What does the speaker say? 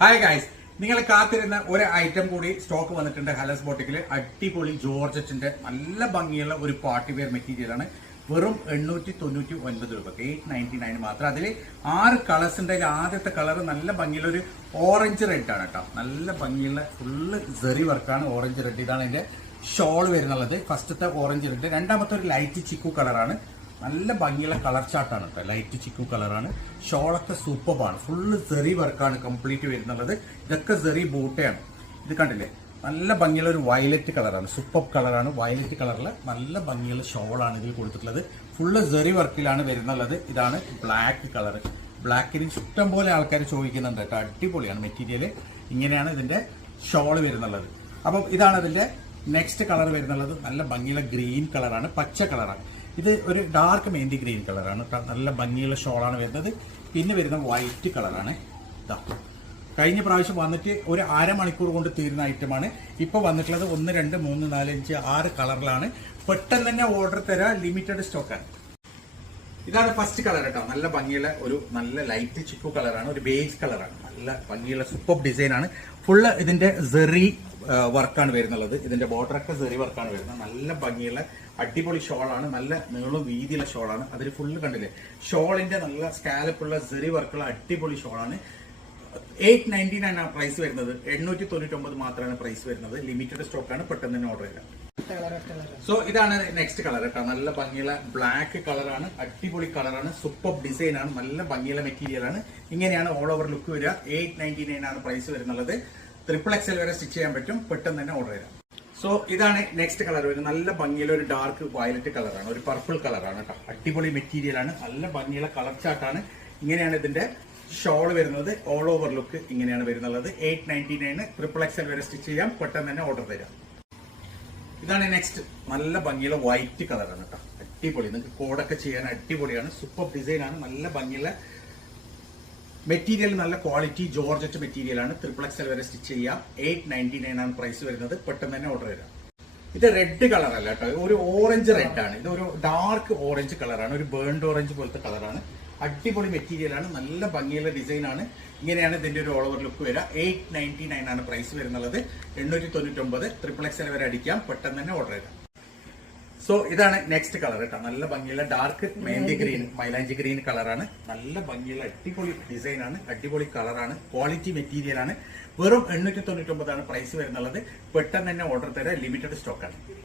Hi guys, നിങ്ങൾ കാത്തിരുന്ന ഒരു ഐറ്റം കൂടി സ്റ്റോക്ക് വന്നിട്ടുണ്ട്. ഹലസ് ബോട്ടിക്കില് അടിപൊളി ജോർജറ്റിന്റെ നല്ല ഭംഗിയുള്ള ഒരു പാർട്ടി വെയർ മെറ്റീരിയൽ ആണ്. വെറും 899 രൂപക്ക് 899 മാത്രം. അതിൽ 6 കളേഴ്സ് ഉണ്ട്. അതിൽ ആദ്യത്തെ കളർ നല്ല ഭംഗിയുള്ള ഒരു ഓറഞ്ച് റെഡ് ആണ് കേട്ടോ. നല്ല ഭംഗിയുള്ള ഫുള്ള് സെറി വർക്കാണ്. ഓറഞ്ച് റെഡ്, ഇതാണ് ഇതിന്റെ ഷോൾ വരുന്നുള്ളത്. ഫസ്റ്റത്തെ ഓറഞ്ച് റെഡ്, രണ്ടാമത്തെ ഒരു ലൈറ്റ് ചിക്കു കളറാണ്. നല്ല ഭംഗിയുള്ള കളർ ചാർട്ടാണ് കേട്ടോ. ലൈറ്റ് ചിക്കു കളറാണ്. ഷോളൊക്കെ സൂപ്പറാണ്. ഫുള്ള് സെറി വർക്കാണ് കംപ്ലീറ്റ് വരുന്നുള്ളത്. ഇതൊക്കെ സെറി ബൂട്ടയാണ്. ഇത് കണ്ടില്ലേ, നല്ല ഭംഗിയുള്ള ഒരു വയലറ്റ് കളറാണ്. സൂപ്പർ കളറാണ്. വയലറ്റ് കളറിൽ നല്ല ഭംഗിയുള്ള ഷോളാണ് ഇതിൽ കൊടുത്തിട്ടുള്ളത്. ഫുള്ള് സെറി വർക്കിലാണ് വരുന്നുള്ളത്. ഇതാണ് ബ്ലാക്ക് കളർ. ബ്ലാക്കിന് ഇഷ്ടം പോലെ ആൾക്കാർ ചോദിക്കുന്നുണ്ട് കേട്ടോ. അടിപൊളിയാണ് മെറ്റീരിയൽ. ഇങ്ങനെയാണ് ഇതിന്റെ ഷോള് വരുന്നുള്ളത്. അപ്പം ഇതാണ് ഇതിന്റെ നെക്സ്റ്റ് കളർ വരുന്നുള്ളത്. നല്ല ഭംഗിയുള്ള ഗ്രീൻ കളറാണ്, പച്ച കളറാണ്. ഇത് ഒരു ഡാർക്ക് മെഹന്തി ഗ്രീൻ കളറാണ്. നല്ല ഭംഗിയുള്ള ഷോളാണ് വരുന്നത്. പിന്നെ വരുന്ന വൈറ്റ് കളറാണ്. ഇതാ കഴിഞ്ഞ പ്രാവശ്യം വന്നിട്ട് ഒരു അരമണിക്കൂർ കൊണ്ട് തീരുന്ന ഐറ്റമാണ്. ഇപ്പൊ വന്നിട്ടുള്ളത് 1, 2, 3, 4, 5, 6 കളറിലാണ്. പെട്ടെന്ന് തന്നെ ഓർഡർ തരാം. ലിമിറ്റഡ് സ്റ്റോക്കാണ്. ഇതാണ് ഫസ്റ്റ് കളർ കേട്ടോ. നല്ല ഭംഗിയുള്ള ഒരു നല്ല ലൈറ്റ് ചിക്കു കളറാണ്. ഒരു ബേജ് കളറാണ്. നല്ല ഭംഗിയുള്ള സൂപ്പർ ഡിസൈൻ ആണ്. ഫുള്ള് ഇതിന്റെ സെറി വർക്കാണ് വരുന്നുള്ളത്. ഇതിന്റെ ബോർഡറൊക്കെ സെറി വർക്കാണ് വരുന്നത്. നല്ല ഭംഗിയുള്ള അടിപൊളി ഷോളാണ്. നല്ല നീളം വീതിയുള്ള ഷോളാണ്. അതിൽ ഫുള്ള് കണ്ടില്ലേ, ഷോളിന്റെ നല്ല സ്കാലപ്പുള്ള സെറി വർക്കുള്ള അടിപൊളി ഷോളാണ്. 899 ആണ് പ്രൈസ് വരുന്നത്. 899 മാത്രമാണ് പ്രൈസ് വരുന്നത്. ലിമിറ്റഡ് സ്റ്റോക്കാണ്. പെട്ടെന്ന് തന്നെ ഓർഡർ ചെയ്യാം. സോ ഇതാണ് നെക്സ്റ്റ് കളർ കേട്ടോ. നല്ല ഭംഗിയുള്ള ബ്ലാക്ക് കളറാണ്. അടിപൊളി കളറാണ്. സൂപ്പർ ഡിസൈൻ ആണ്. നല്ല ഭംഗിയുള്ള മെറ്റീരിയൽ ആണ്. ഇങ്ങനെയാണ് ഓൾ ഓവർ ലുക്ക് വരിക. 899 ആണ് പ്രൈസ് വരുന്നുള്ളത്. XXL വരെ സ്റ്റിച്ച് ചെയ്യാൻ പറ്റും. പെട്ടെന്ന് തന്നെ ഓർഡർ ചെയ്യാം. സോ ഇതാണ് നെക്സ്റ്റ് കളർ വരുന്നത്. നല്ല ഭംഗിയുള്ള ഒരു ഡാർക്ക് വയലറ്റ് കളറാണ്. ഒരു പർപ്പിൾ കളറാണ് കേട്ടോ. അടിപൊളി മെറ്റീരിയൽ ആണ്. നല്ല ഭംഗിയുള്ള കളർ ചാർട്ടാണ്. ഇങ്ങനെയാണ് ഇതിന്റെ ഷോൾ വരുന്നത്. ഓൾ ഓവർ ലുക്ക് ഇങ്ങനെയാണ് വരുന്നുള്ളത്. 899 XXL വരെ സ്റ്റിച്ച് ചെയ്യാം. പെട്ടെന്ന് തന്നെ ഓർഡർ തരാം. ഇതാണ് നെക്സ്റ്റ്. നല്ല ഭംഗിയുള്ള വൈറ്റ് കളറാണ് കേട്ടോ. അടിപൊളി. നിങ്ങൾക്ക് കോഡൊക്കെ ചെയ്യാൻ അടിപൊളിയാണ്. സൂപ്പർ ഡിസൈൻ ആണ്. നല്ല ഭംഗിയുള്ള മെറ്റീരിയൽ, നല്ല ക്വാളിറ്റി ജോർജറ്റ് മെറ്റീരിയൽ ആണ്. XXL വരെ സ്റ്റിച്ച് ചെയ്യാം. 899 ആണ് പ്രൈസ് വരുന്നത്. പെട്ടെന്ന് തന്നെ ഓർഡർ ചെയ്യാം. ഇത് റെഡ് കളർ അല്ല കേട്ടോ. ഒരു ഓറഞ്ച് റെഡ് ആണ്. ഇത് ഒരു ഡാർക്ക് ഓറഞ്ച് കളറാണ്. ഒരു ബേൺഡ് ഓറഞ്ച് പോലത്തെ കളറാണ്. അടിപൊളി മെറ്റീരിയൽ ആണ്. നല്ല ഭംഗിയുള്ള ഡിസൈൻ ആണ്. ഇങ്ങനെയാണ് ഇതിന്റെ ഒരു ഓൾ ഓവർ ലുക്ക് വരിക. 899 ആണ് പ്രൈസ് വരുന്നത്. 899 XXL വരെ അടിക്കാം. പെട്ടെന്ന് തന്നെ ഓർഡർ ചെയ്യാം. സോ ഇതാണ് നെക്സ്റ്റ് കളർ കേട്ടോ. നല്ല ഭംഗിയുള്ള ഡാർക്ക് മെഹന്തി ഗ്രീൻ, മൈലാഞ്ചി ഗ്രീൻ കളറാണ്. നല്ല ഭംഗിയുള്ള അടിപൊളി ഡിസൈൻ ആണ്. അടിപൊളി കളറാണ്. ക്വാളിറ്റി മെറ്റീരിയൽ ആണ്. വെറും 899 ആണ് പ്രൈസ് വരുന്നുള്ളത്. പെട്ടെന്ന് തന്നെ ഓർഡർ തരാം. ലിമിറ്റഡ് സ്റ്റോക്കാണ്.